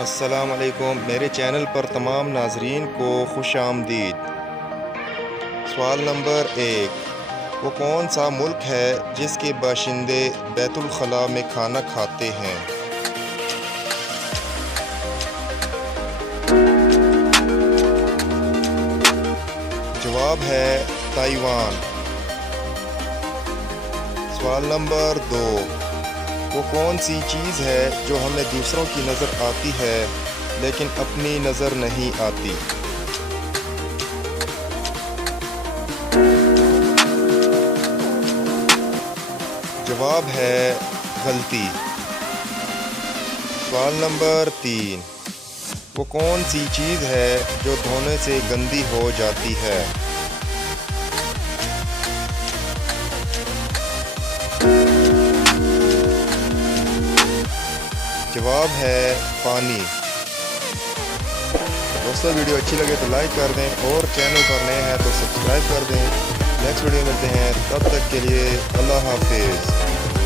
السلام علیکم، میرے چینل پر تمام ناظرین کو خوش آمدید۔ سوال نمبر 1، وہ کون سا ملک ہے جس کے باشندے بیت الخلاء میں کھانا کھاتے ہیں؟ جواب ہے تائیوان۔ سوال نمبر 2، وہ کون سی چیز ہے جو ہمیں دوسروں کی نظر آتی ہے لیکن اپنی نظر نہیں آتی؟ جواب ہے غلطی۔ سوال نمبر 3، وہ کون سی چیز ہے جو دھونے سے گندی ہو جاتی ہے؟ جواب ہے پانی۔ دوستوں، ویڈیو اچھی لگے تو لائک کر دیں اور چینل پر نئے ہیں تو سبسکرائب کر دیں۔ نیکسٹ ویڈیو ملتے ہیں، تب تک کے لیے اللہ حافظ۔